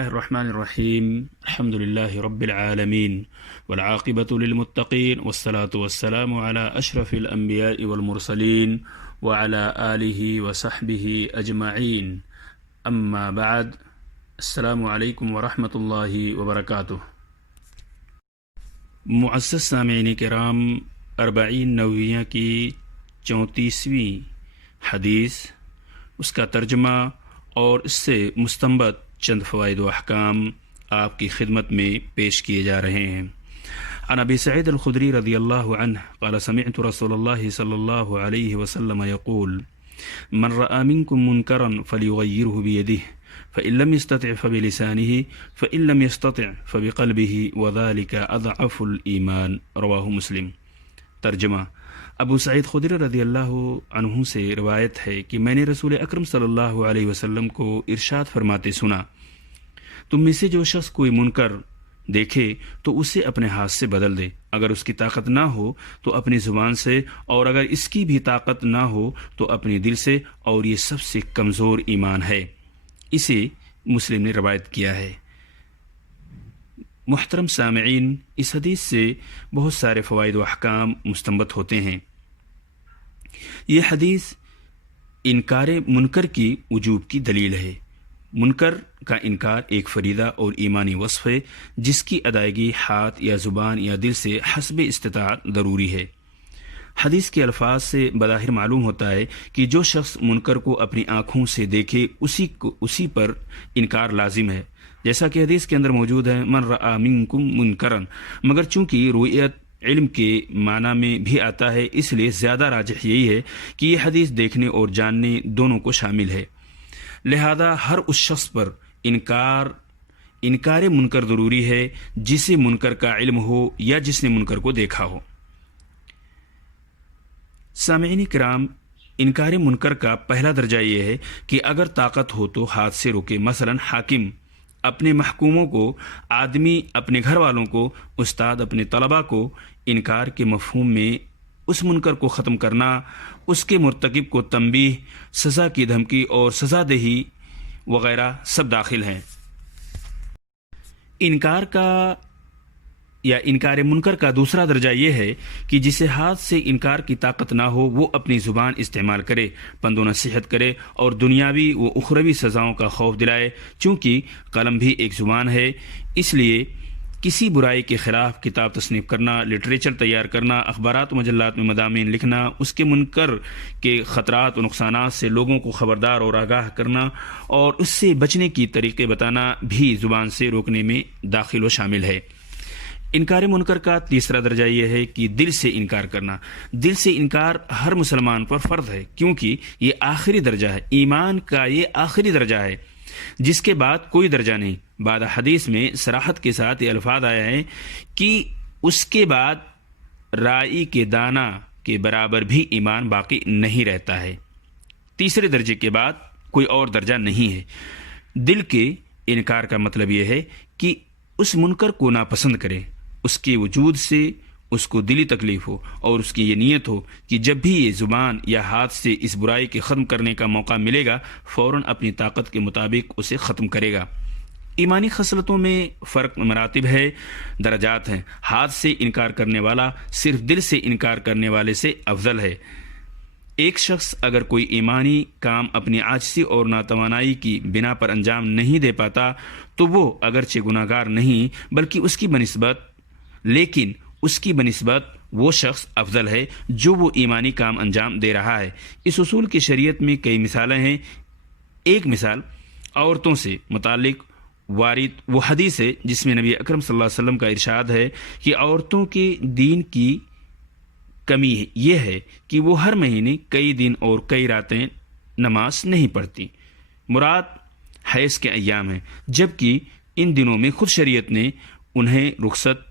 الله الرحمن الرحيم. الحمد لله رب العالمين والعاقبة للمتقين والصلاة والسلام على أشرف الأنبياء والمرسلين وعلى آله وصحبه أجمعين. أما بعد، السلام عليكم ورحمة الله وبركاته. معزز سامعین کرام، 40 نویہ کی 34ویں حدیث، اس کا ترجمہ اور اس سے مستنبط چند فوائد و احکام آپ کی خدمت میں پیش کیے جا رہے ہیں۔ عن ابی سعید الخدری رضی اللہ عنہ قال سمعت رسول اللہ صلی اللہ علیہ وسلم يقول من رأى منكم منكرا فليغيره بيده فإن لم يستطع فبلسانه فإن لم يستطع فبقلبه وذلك أضعف الإيمان، رواہ مسلم۔ ترجمہ: ابو سعید خدری رضی اللہ عنہ سے روایت ہے کہ میں نے رسول اکرم صلی اللہ علیہ وسلم کو ارشاد فرماتے سنا، تم میں سے جو شخص کوئی منکر دیکھے تو اسے اپنے ہاتھ سے بدل دے، اگر اس کی طاقت نہ ہو تو اپنی زبان سے، اور اگر اس کی بھی طاقت نہ ہو تو اپنے دل سے، اور یہ سب سے کمزور ایمان ہے۔ اسے مسلم نے روایت کیا ہے۔ محترم سامعین، اس حدیث سے بہت سارے فوائد و احکام مستنبط ہوتے ہیں۔ یہ حدیث انکار منکر کی وجوب کی دلیل ہے۔ منکر کا انکار ایک فریضہ اور ایمانی وصف ہے جس کی ادائیگی ہاتھ یا زبان یا دل سے حسب استطاعت ضروری ہے۔ حدیث کے الفاظ سے بظاہر معلوم ہوتا ہے کہ جو شخص منکر کو اپنی آنکھوں سے دیکھے اسی پر انکار لازم ہے، جیسا کہ حدیث کے اندر موجود ہے من رأى منکم منکرا، مگر چونکہ رؤیت علم کے معنی میں بھی آتا ہے، اس لیے زیادہ راجح یہی ہے کہ یہ حدیث دیکھنے اور جاننے دونوں کو شامل ہے، لہذا ہر اس شخص پر انکار منکر ضروری ہے جسے منکر کا علم ہو یا جس نے منکر کو دیکھا ہو۔ سامعین کرام، انکار منکر کا پہلا درجہ یہ ہے کہ اگر طاقت ہو تو ہاتھ سے روکے۔ مثلا حاکم اپنے محکوموں کو، آدمی اپنے گھر والوں کو، استاد اپنے طلباء کو انکار کے مفہوم میں اس منکر کو ختم کرنا، اس کے مرتکب کو تنبیہ، سزا کی دھمکی اور سزا دہی وغیرہ سب داخل ہیں۔ انکار منکر کا دوسرا درجہ یہ ہے کہ جسے ہاتھ سے انکار کی طاقت نہ ہو وہ اپنی زبان استعمال کرے، پند و نصیحت کرے اور دنیاوی و اخروی سزاؤں کا خوف دلائے۔ چونکہ قلم بھی ایک زبان ہے، اس لیے کسی برائی کے خلاف کتاب تصنیف کرنا، لٹریچر تیار کرنا، اخبارات و مجلات میں مضامین لکھنا، اس کے منکر کے خطرات و نقصانات سے لوگوں کو خبردار اور آگاہ کرنا اور اس سے بچنے کی طریقے بتانا بھی زبان سے روکنے میں داخل و شامل ہے۔ انکار منکر کا تیسرا درجہ یہ ہے کہ دل سے انکار کرنا۔ دل سے انکار ہر مسلمان پر فرض ہے، کیونکہ یہ آخری درجہ ہے، ایمان کا یہ آخری درجہ ہے جس کے بعد کوئی درجہ نہیں۔ بعد حدیث میں صراحت کے ساتھ یہ الفاظ آیا ہے کہ اس کے بعد رائی کے دانہ کے برابر بھی ایمان باقی نہیں رہتا ہے۔ تیسرے درجے کے بعد کوئی اور درجہ نہیں ہے۔ دل کے انکار کا مطلب یہ ہے کہ اس منکر کو ناپسند کرے، اس کے وجود سے اس کو دلی تکلیف ہو اور اس کی یہ نیت ہو کہ جب بھی یہ زبان یا ہاتھ سے اس برائی کے ختم کرنے کا موقع ملے گا فوراً اپنی طاقت کے مطابق اسے ختم کرے گا۔ ایمانی خصلتوں میں فرق مراتب ہے، درجات ہیں۔ ہاتھ سے انکار کرنے والا صرف دل سے انکار کرنے والے سے افضل ہے۔ ایک شخص اگر کوئی ایمانی کام اپنی عاجزی اور ناتوانائی کی بنا پر انجام نہیں دے پاتا تو وہ اگرچہ گناہگار نہیں بلکہ اس کی بنسبت وہ شخص افضل ہے جو وہ ایمانی کام انجام دے رہا ہے۔ اس اصول کی شریعت میں کئی مثالیں ہیں۔ ایک مثال عورتوں سے متعلق وارد وہ حدیث ہے جس میں نبی اکرم صلی اللہ علیہ وسلم کا ارشاد ہے کہ عورتوں کے دین کی کمی یہ ہے کہ وہ ہر مہینے کئی دن اور کئی راتیں نماز نہیں پڑھتی۔ مراد حیض کے ایام ہیں، جبکہ ان دنوں میں خود شریعت نے انہیں رخصت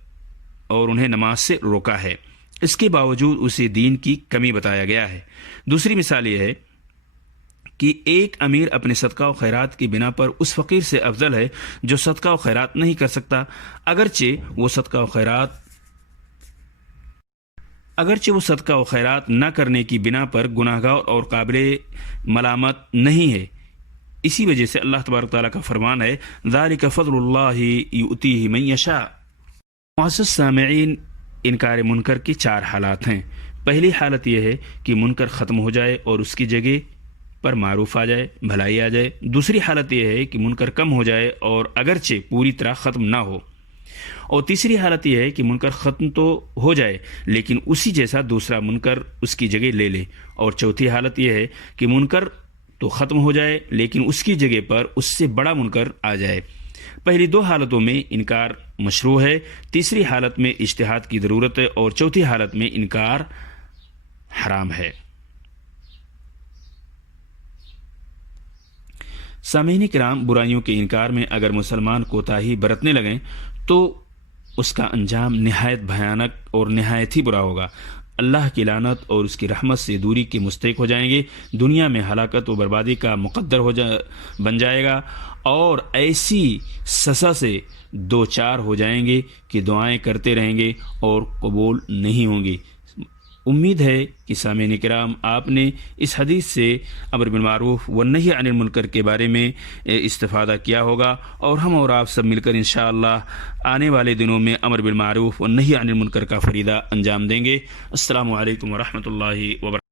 اور انہیں نماز سے روکا ہے، اس کے باوجود اسے دین کی کمی بتایا گیا ہے۔ دوسری مثال یہ ہے کہ ایک امیر اپنے صدقہ و خیرات کی بنا پر اس فقیر سے افضل ہے جو صدقہ و خیرات نہیں کر سکتا، اگرچہ وہ صدقہ و خیرات نہ کرنے کی بنا پر گناہگار اور قابل ملامت نہیں ہے، اسی وجہ سے اللہ تبارک تعالیٰ کا فرمان ہے ذالک فضل اللہ یؤتیہ من یشاء۔ معزز سامعین، انکار منکر کی 4 حالات ہیں۔ پہلی حالت یہ ہے کہ منکر ختم ہو جائے اور اس کی جگہ پر معروف آ جائے، بھلائی آ جائے۔ دوسری حالت یہ ہے کہ منکر کم ہو جائے اور اگرچہ پوری طرح ختم نہ ہو۔ اور تیسری حالت یہ ہے کہ منکر ختم تو ہو جائے لیکن اسی جیسا دوسرا منکر اس کی جگہ لے لے۔ اور چوتھی حالت یہ ہے کہ منکر تو ختم ہو جائے لیکن اس کی جگہ پر اس سے بڑا منکر آ جائے۔ پہلی 2 حالتوں میں انکار مشروع ہے، تیسری حالت میں اجتہاد کی ضرورت ہے اور چوتھی حالت میں انکار حرام ہے۔ سامعین کرام، برائیوں کے انکار میں اگر مسلمان کوتاہی برتنے لگیں تو اس کا انجام نہایت بھیانک اور نہایت ہی برا ہوگا۔ اللہ کی لعنت اور اس کی رحمت سے دوری کے مستحق ہو جائیں گے، دنیا میں ہلاکت و بربادی کا مقدر بن جائے گا اور ایسی سزا سے 2 چار ہو جائیں گے کہ دعائیں کرتے رہیں گے اور قبول نہیں ہوں گی۔ امید ہے کہ سامعین کرام آپ نے اس حدیث سے امر بالمعروف والنہی عن المنکر کے بارے میں استفادہ کیا ہوگا، اور ہم اور آپ سب مل کر انشاءاللہ آنے والے دنوں میں امر بالمعروف والنہی عن المنکر کا فریضہ انجام دیں گے۔ السلام علیکم ورحمۃ اللہ وبرکاتہ۔